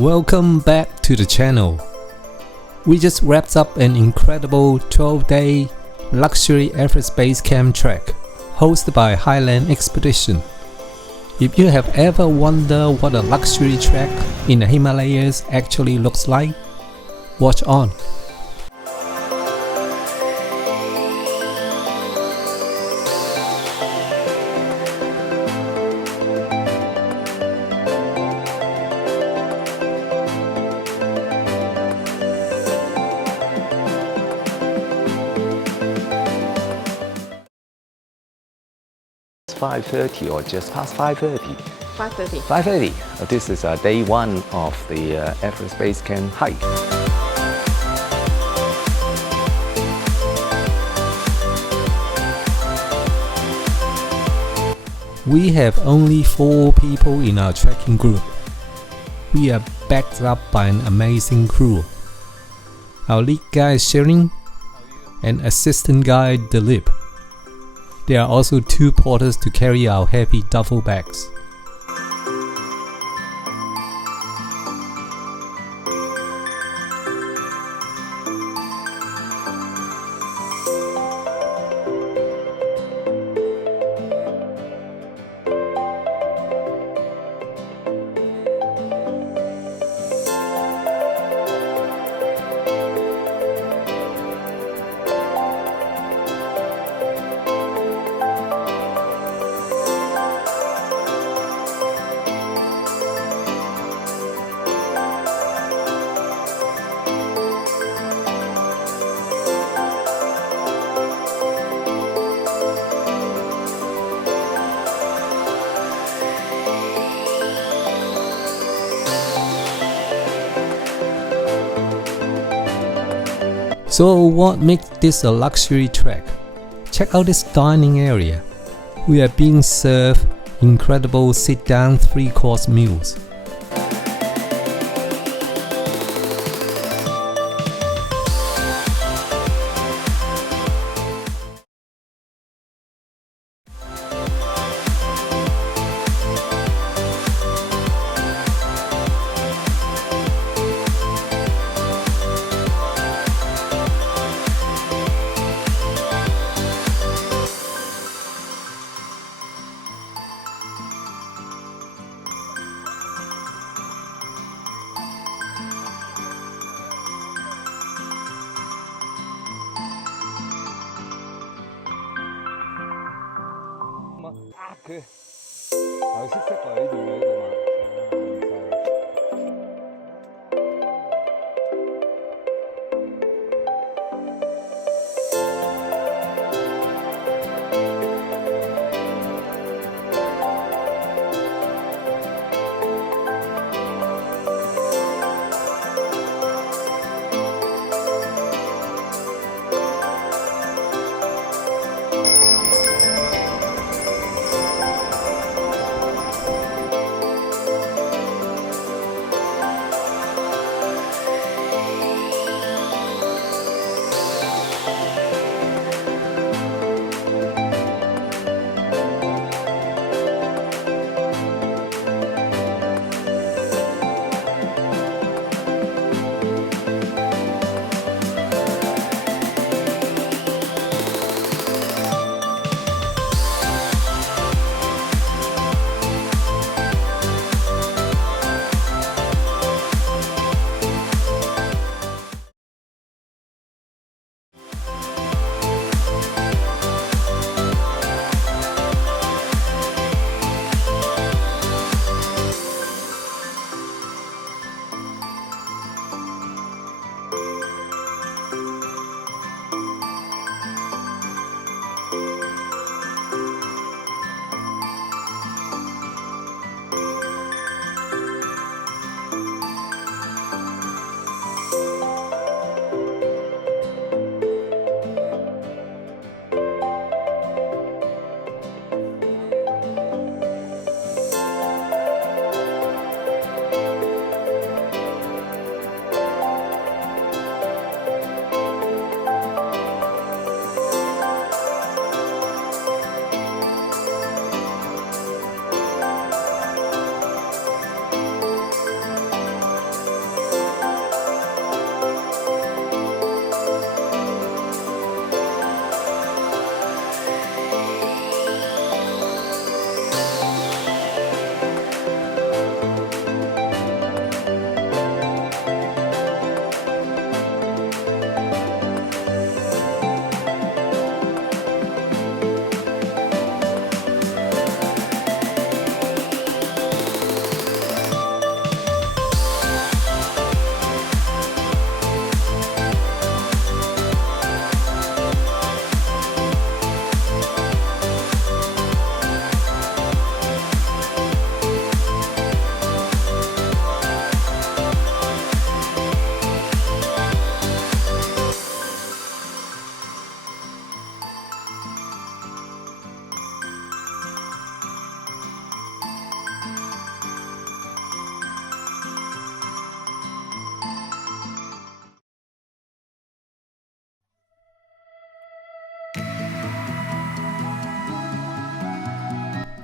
Welcome back to the channel. We just wrapped up an incredible 12-day luxury Everest Base Camp trek hosted by Highland Expedition. If you have ever wondered what a luxury trek in the Himalayas actually looks like, watch on. It's 5:30 or just past 5:30? 5:30. 5:30. This is day one of the Everest Base Camp hike. We have only 4 people in our trekking group. We are backed up by an amazing crew. Our lead guide is Sharing and assistant guide Dilip. There are also 2 porters to carry our heavy duffel bags. So what makes this a luxury trek? Check out this dining area. We are being served incredible sit-down 3-course meals. 식색과 아이디 여기다만.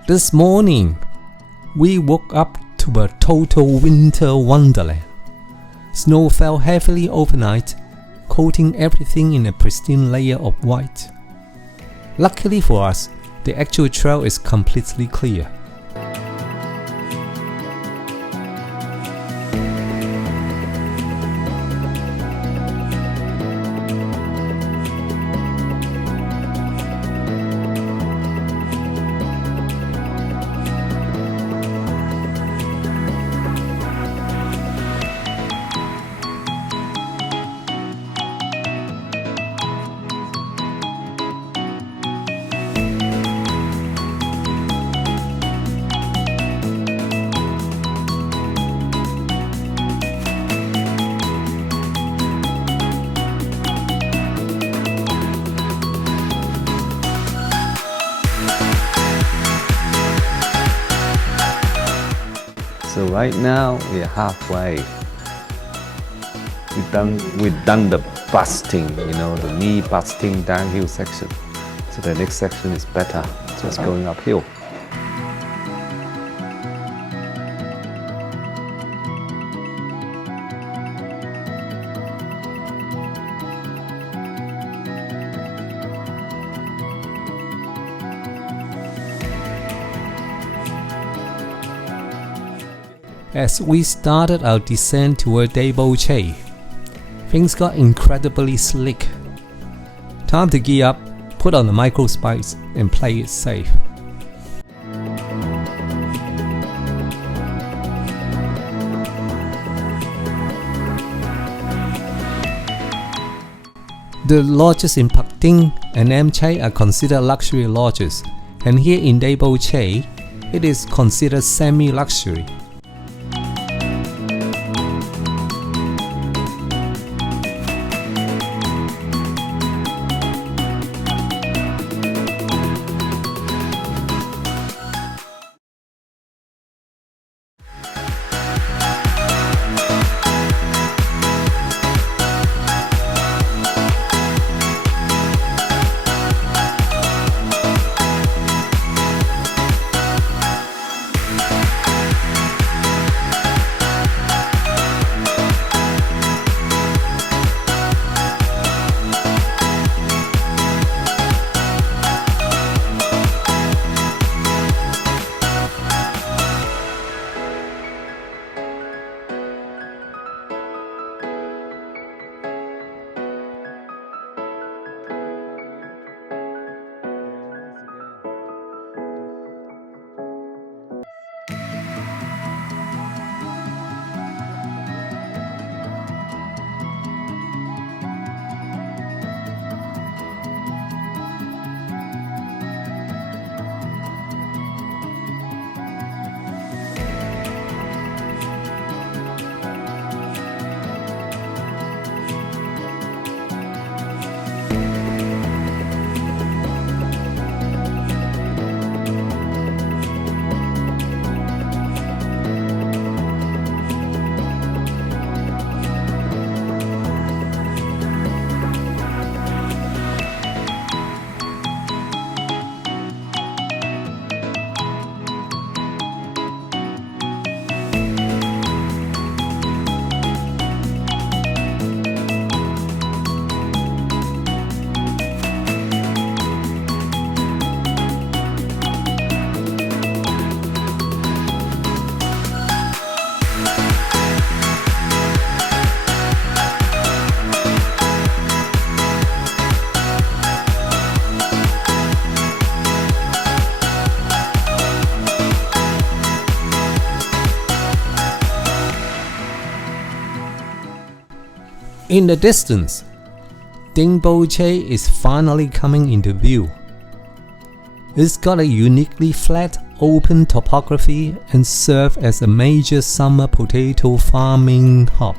This morning, we woke up to a total winter wonderland. Snow fell heavily overnight, coating everything in a pristine layer of white. Luckily for us, the actual trail is completely clear. So right now we're halfway. We've done the busting, the knee busting downhill section. So the next section is better, just going uphill. As we started our descent toward Deboche, things got incredibly slick. Time to gear up, put on the micro spikes, and play it safe. The lodges in Phakding and Namche are considered luxury lodges, and here in Deboche, it is considered semi-luxury. In the distance, Dingboche is finally coming into view. It's got a uniquely flat, open topography and serves as a major summer potato farming hub.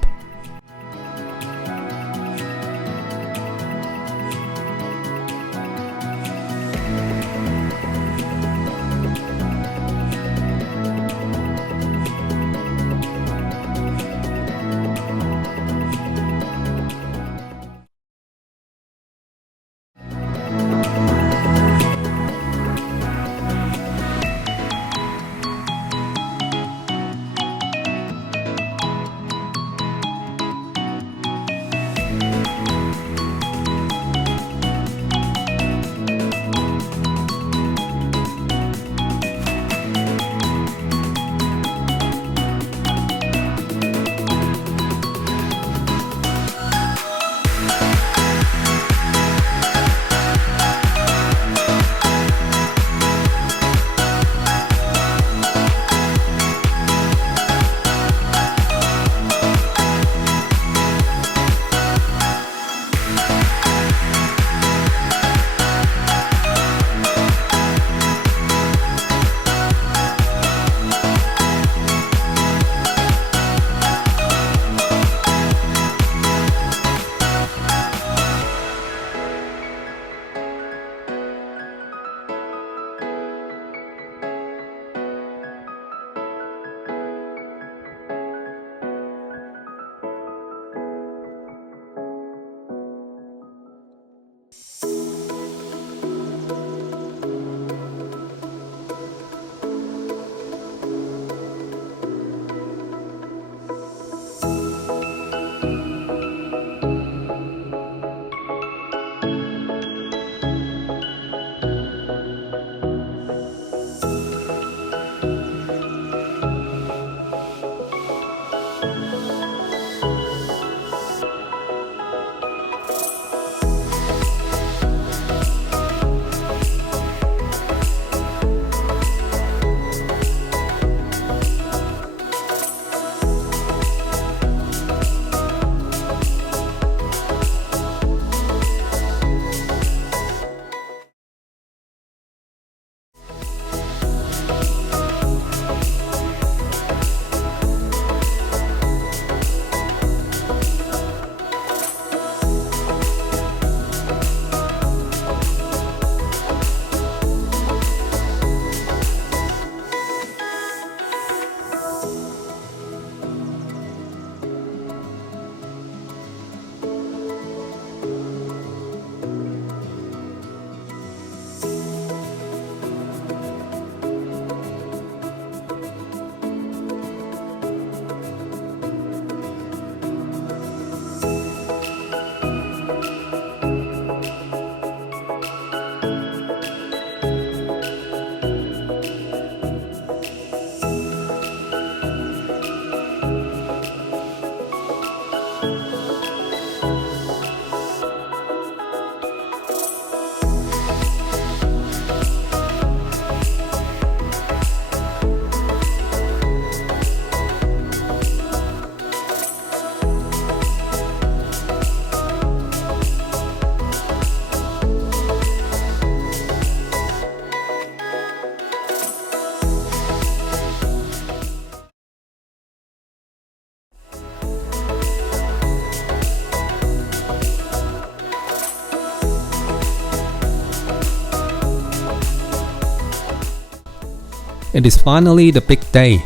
It is finally the big day.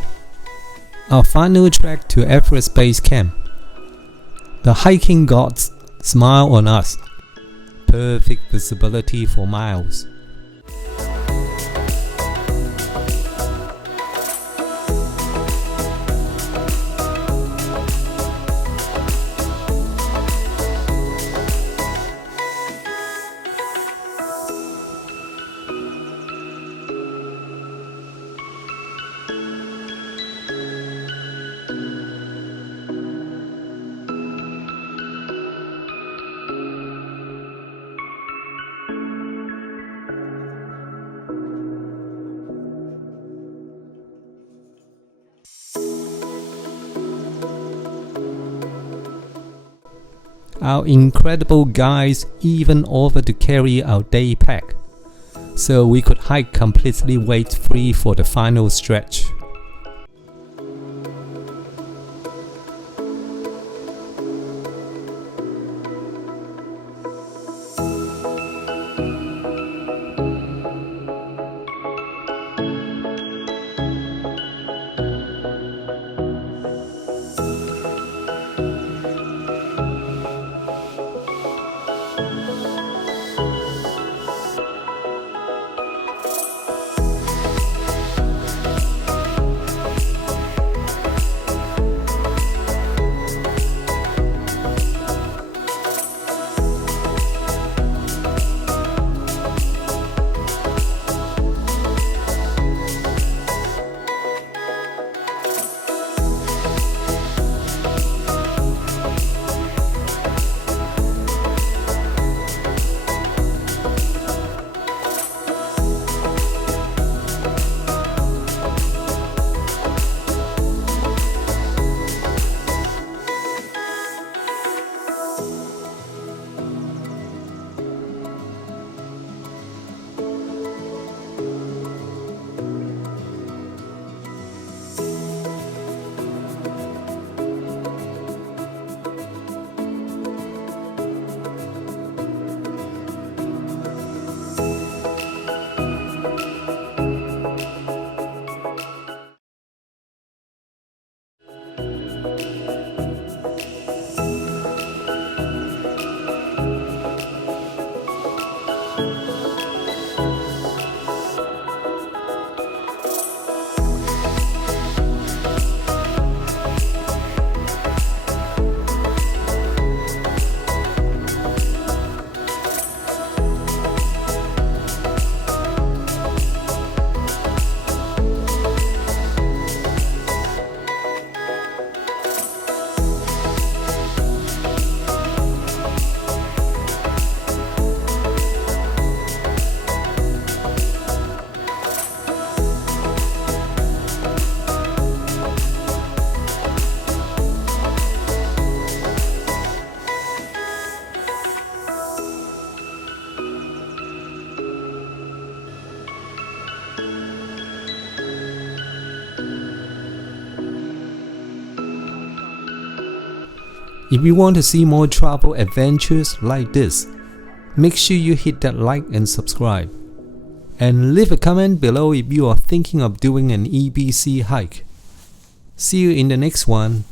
Our final trek to Everest Base Camp. The hiking gods smile on us. Perfect visibility for miles. Our incredible guides even offered to carry our day pack, so we could hike completely weight-free for the final stretch. If you want to see more travel adventures like this, make sure you hit that like and subscribe. And leave a comment below if you are thinking of doing an EBC hike. See you in the next one.